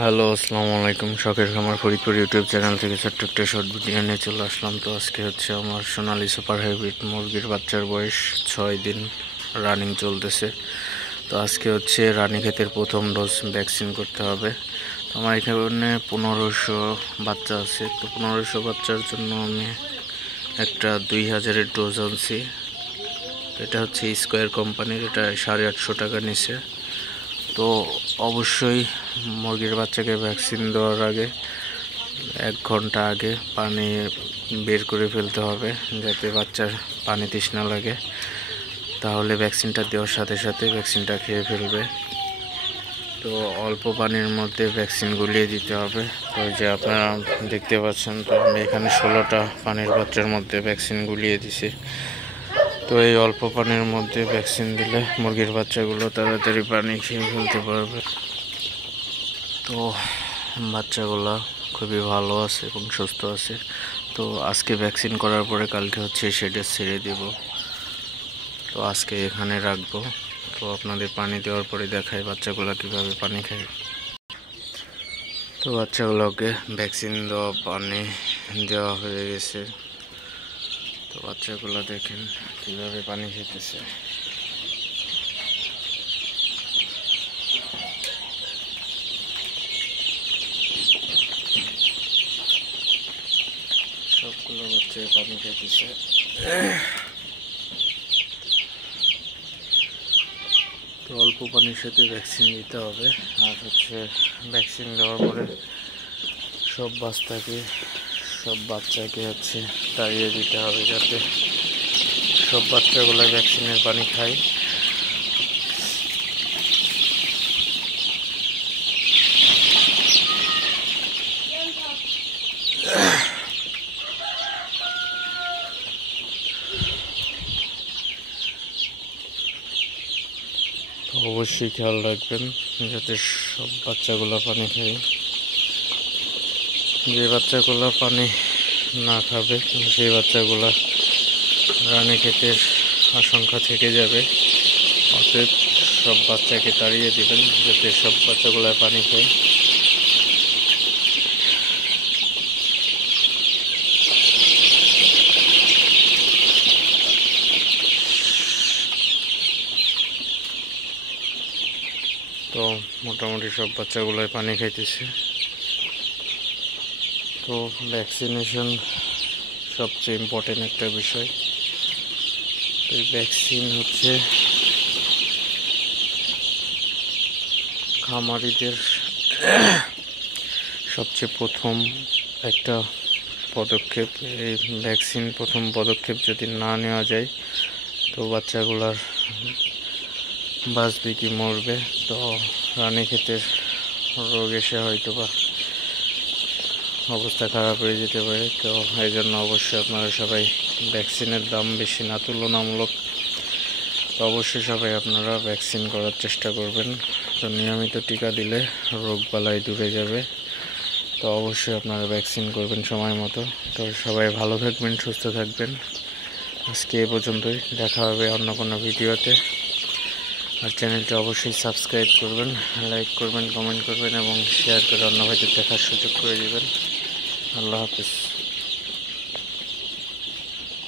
Hello, আসসালামু আলাইকুম। শখের খামার ফরিদপুর ইউটিউব চ্যানেল থেকে ছোট্ট একটা শর্ট ভিডিও নিয়ে চলে আসলাম। তো আজকে হচ্ছে আমার সোনালী সুপার হাইব্রিড মুরগির বাচ্চার বয়স 6 দিন রানিং চলতেছে। তো আজকে হচ্ছে রানীক্ষেতের প্রথম ডোজ ভ্যাকসিন করতে হবে। তো আমার এখানে 1500 বাচ্চা আছে। তো 1500 বাচ্চার জন্য আমি একটা 2000-এর ডোজ আনছি। এটা হচ্ছে স্কোয়ার কোম্পানির, এটা 850 টাকা নিছে। তো অবশ্যই মুরগির বাচ্চাকে ভ্যাকসিন দেওয়ার আগে 1 ঘন্টা আগে পানি বের করে ফেলতে হবে, যাতে বাচ্চার পানি তৃষ্ণা লাগে। তাহলে ভ্যাকসিনটা দেওয়ার সাথে সাথে ভ্যাকসিনটা খেয়ে ফেলবে। তো অল্প পানির মধ্যে ভ্যাকসিন গুলিয়ে দিতে হবে। তো যে আপনারা দেখতে পাচ্ছেন, তো আমি এখানে 16টা পানির পাত্রের মধ্যে ভ্যাকসিন গুলিয়ে দিছি। তো এই অল্প পানির মধ্যে ভ্যাকসিন দিলে মুরগির বাচ্চাগুলো তাড়াতাড়ি পানি খেয়ে ফেলতে পারবে। তো বাচ্চাগুলো খুবই ভালো আছে এবং সুস্থ আছে। তো আজকে ভ্যাকসিন করার পরে কালকে হচ্ছে শেডে ছেড়ে দেব। তো আজকে এখানে রাখবো। তো আপনাদের পানি দেওয়ার পরে দেখাই বাচ্চাগুলো কীভাবে পানি খায়। তো বাচ্চাগুলোকে ভ্যাকসিন দেওয়া পানি দেওয়া হয়ে গেছে। তো বাচ্চাগুলো দেখেন কীভাবে পানি খেতেছে। সবগুলো বাচ্চা পানি খেতেছে। তো অল্প পানির সাথে ভ্যাকসিন দিতে হবে। আর হচ্ছে ভ্যাকসিন দেওয়ার পরে সব বাচ্চাকে হচ্ছে তাড়িয়ে দিতে হবে, যাতে সব বাচ্চাগুলো ভ্যাকসিনের পানি খায়। তো অবশ্যই খেয়াল রাখবেন যাতে সব বাচ্চাগুলো পানি খায়। যে বাচ্চাগুলো পানি না খাবে সেই বাচ্চাগুলো রানীক্ষেতের আশঙ্কা থেকে যাবে। অতএব সব বাচ্চাকে তাড়িয়ে দিবেন, যাতে সব বাচ্চাগুলো পানি খায়। তো মোটামুটি সব বাচ্চাগুলোই পানি খাইতেছে। তো ভ্যাকসিনেশন সবচেয়ে ইম্পর্টেন্ট একটা বিষয়। এই ভ্যাকসিন হচ্ছে খামারিদের সবচেয়ে প্রথম একটা পদক্ষেপ। এই ভ্যাকসিন প্রথম পদক্ষেপ যদি না নেওয়া যায়, তো বাচ্চাগুলার বাঁচবে কি মরবে। তো রানীক্ষেতের রোগ এসে হয়তো বা অবস্থা খারাপ হয়ে যেতে পারে। তো এই জন্য অবশ্যই আপনারা সবাই, ভ্যাকসিনের দাম বেশি না, তুলনামূলক। তো অবশ্যই সবাই আপনারা ভ্যাকসিন করার চেষ্টা করবেন। তো নিয়মিত টিকা দিলে রোগ বালাই দূরে যাবে। তো অবশ্যই আপনারা ভ্যাকসিন করবেন সময় মতো। তো সবাই ভালো থাকবেন, সুস্থ থাকবেন। আজকে এ পর্যন্তই, দেখা হবে অন্য কোনো ভিডিওতে। আর চ্যানেলটা অবশ্যই সাবস্ক্রাইব করবেন, লাইক করবেন, কমেন্ট করবেন এবং শেয়ার করে অন্য ভাইদের দেখার সুযোগ করে দেবেন। আল্লাহ হাফিজ।